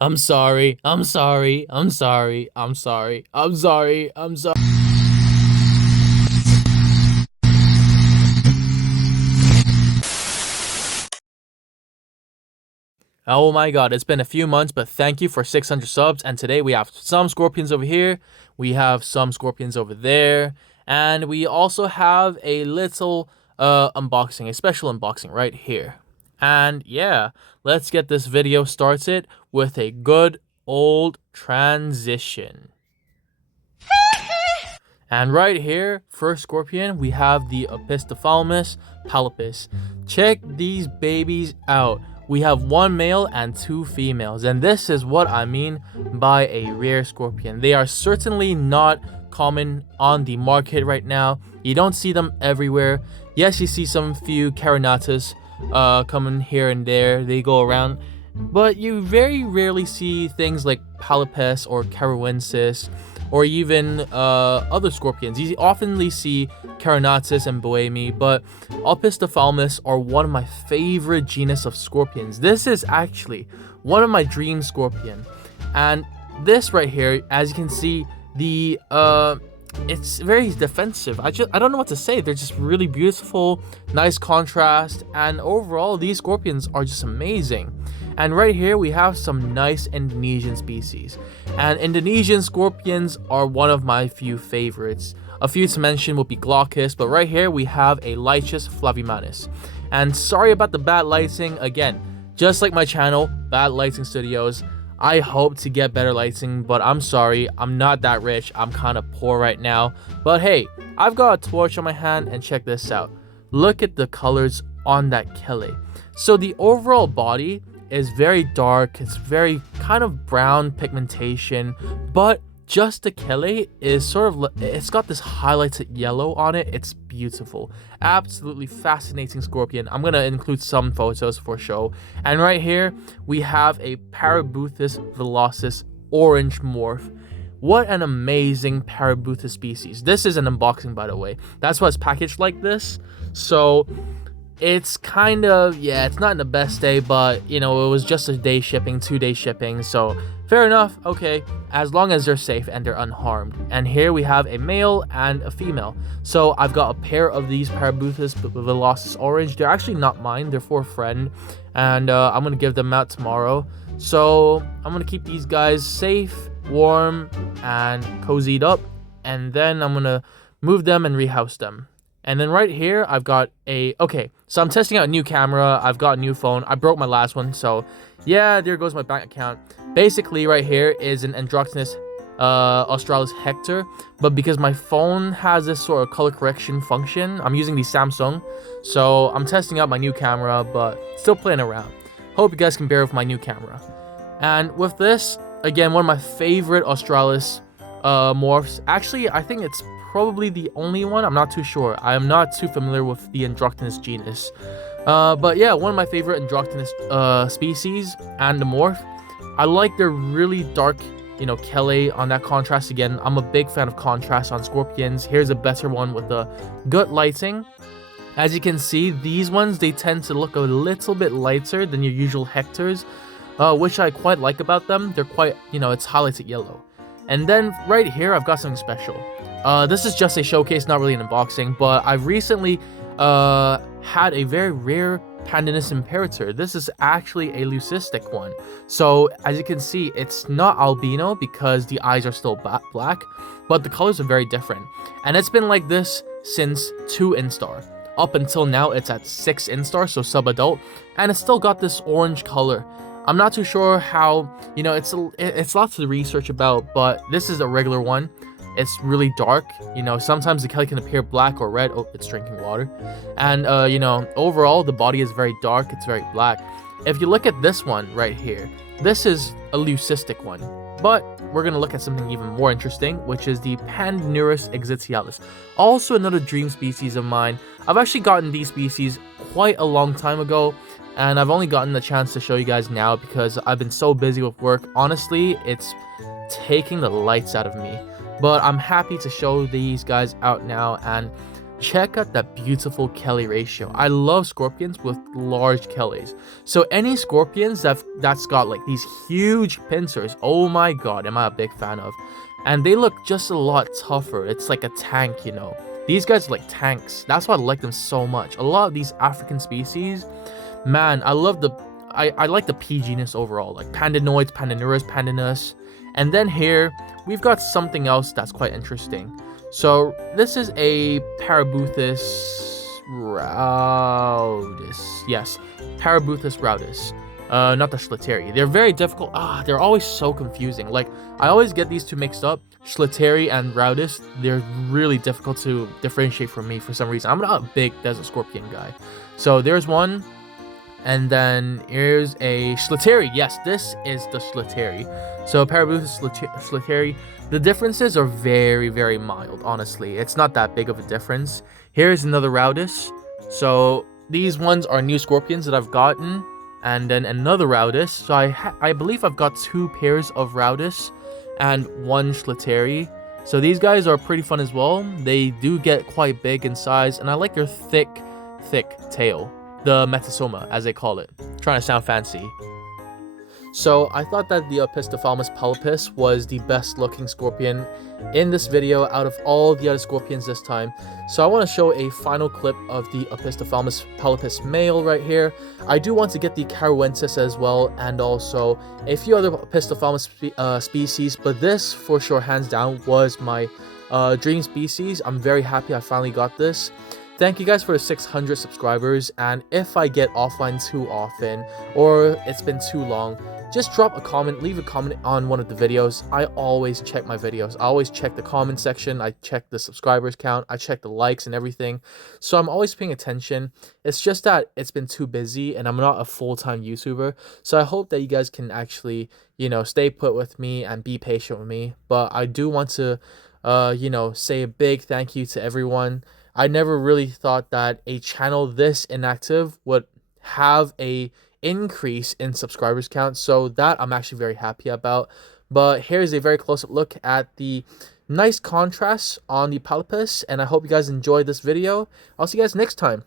I'm sorry. I'm sorry. I'm sorry. I'm sorry. I'm sorry. I'm sorry. Oh my god, it's been a few months, but thank you for 600 subs. And today we have some scorpions over here, we have some scorpions over there, and we also have a little unboxing, a special unboxing right here. And yeah, let's get this video started with a good old transition. And right here, first scorpion, we have the Opistophthalmus pallipes. Check these babies out. We have one male and two females, and this is what I mean by a rare scorpion. They are certainly not common on the market right now. You don't see them everywhere. Yes, you see some few Carinatus coming here and there. They go around, but you very rarely see things like pallipes or caruensis or even other scorpions. You often see Carinatus and Boemi, but Opistophthalmus are one of my favorite genus of scorpions. This is actually one of my dream scorpion. And this right here, as you can see, the it's very defensive. I don't know what to say. They're just really beautiful, nice contrast, and overall these scorpions are just amazing. And right here we have some nice Indonesian species. And Indonesian scorpions are one of my few favorites. A few to mention would be Glaucus, but right here we have a Lychus flavimanus. And sorry about the bad lighting. Again, just like my channel, Bad Lighting Studios, I hope to get better lighting, but I'm sorry, I'm not that rich. I'm kind of poor right now. But hey, I've got a torch on my hand, and check this out. Look at the colors on that kele. So the overall body is very dark. It's very kind of brown pigmentation, but just the kele is sort of, it's got this highlighted yellow on it. It's beautiful. Absolutely fascinating scorpion. I'm gonna include some photos for show. And right here we have a Parabuthus velocis orange morph. What an amazing Parabuthus species. This is an unboxing, by the way. That's why it's packaged like this. So it's kind of, yeah, it's not in the best day, but you know, it was just a day shipping, 2-day shipping, so fair enough. Okay, as long as they're safe and they're unharmed. And here we have a male and a female. So I've got a pair of these Parabuthus velocis orange. They're actually not mine, they're for a friend, and I'm gonna give them out tomorrow. So I'm gonna keep these guys safe, warm, and cozied up, and then I'm gonna move them and rehouse them. And then right here, I've got okay, so I'm testing out a new camera. I've got a new phone. I broke my last one, so yeah, there goes my bank account. Basically, right here is an Androctonus australis hector, but because my phone has this sort of color correction function, I'm using the Samsung, so I'm testing out my new camera, but still playing around. Hope you guys can bear with my new camera. And with this, again, one of my favorite australis morphs. Actually, I think it's probably the only one. I'm not too sure. I am not too familiar with the Androctonus genus. But yeah, one of my favorite Androctonus species and the morph. I like their really dark, you know, kele on that contrast. Again, I'm a big fan of contrast on scorpions. Here's a better one with a good lighting. As you can see, these ones, they tend to look a little bit lighter than your usual hectors, which I quite like about them. They're quite, you know, it's highlighted yellow. And then right here, I've got something special. This is just a showcase, not really an unboxing, but I've recently had a very rare Pandinus imperator. This is actually a leucistic one. So as you can see, it's not albino because the eyes are still black, but the colors are very different. And it's been like this since 2 instar. Up until now, it's at 6 instar, so sub-adult, and it's still got this orange color. I'm not too sure how, you know, it's lots to research about, but this is a regular one. It's really dark, you know, sometimes the kele can appear black or red. Oh, it's drinking water. And, you know, overall, the body is very dark, it's very black. If you look at this one right here, this is a leucistic one. But we're going to look at something even more interesting, which is the Pandinurus exitialis. Also another dream species of mine. I've actually gotten these species quite a long time ago, and I've only gotten the chance to show you guys now because I've been so busy with work. Honestly, it's taking the lights out of me. But I'm happy to show these guys out now, and check out that beautiful Kelly ratio. I love scorpions with large Kellys. So any scorpions that's got like these huge pincers, oh my god, am I a big fan of. And they look just a lot tougher. It's like a tank, you know. These guys are like tanks. That's why I like them so much. A lot of these African species, man, I love I like the P genus overall, like Pandanoids, Pandanurus, Pandanus. And then here, we've got something else that's quite interesting. So this is a Parabuthus rautus. Yes, Parabuthus rautus. Not the Schlitteri. They're very difficult. They're always so confusing. Like, I always get these two mixed up. Schlitteri and rautus, they're really difficult to differentiate from me for some reason. I'm not a big desert scorpion guy. So there's one. And then here's a Schlitteri. Yes, this is the Schlitteri. So Parabuthus Schlitteri. The differences are very, very mild, honestly. It's not that big of a difference. Here's another rautus. So these ones are new scorpions that I've gotten. And then another rautus. So I believe I've got 2 pairs of rautus and 1 Schlitteri. So these guys are pretty fun as well. They do get quite big in size. And I like their thick tail. The metasoma, as they call it. Trying to sound fancy. So I thought that the Opistophthalmus pallipes was the best looking scorpion in this video out of all the other scorpions this time. So I want to show a final clip of the Opistophthalmus pallipes male right here. I do want to get the Caruensis as well, and also a few other Opistophthalmus species, but this for sure hands down was my dream species. I'm very happy I finally got this. Thank you guys for the 600 subscribers, and if I get offline too often or it's been too long, just drop a comment, leave a comment on one of the videos. I always check my videos. I always check the comment section. I check the subscribers count. I check the likes and everything. So I'm always paying attention. It's just that it's been too busy and I'm not a full-time YouTuber. So I hope that you guys can actually, you know, stay put with me and be patient with me. But I do want to, you know, say a big thank you to everyone. I never really thought that a channel this inactive would have a increase in subscribers count, so that I'm actually very happy about. But here's a very close-up look at the nice contrast on the pallipes, and I hope you guys enjoyed this video. I'll see you guys next time.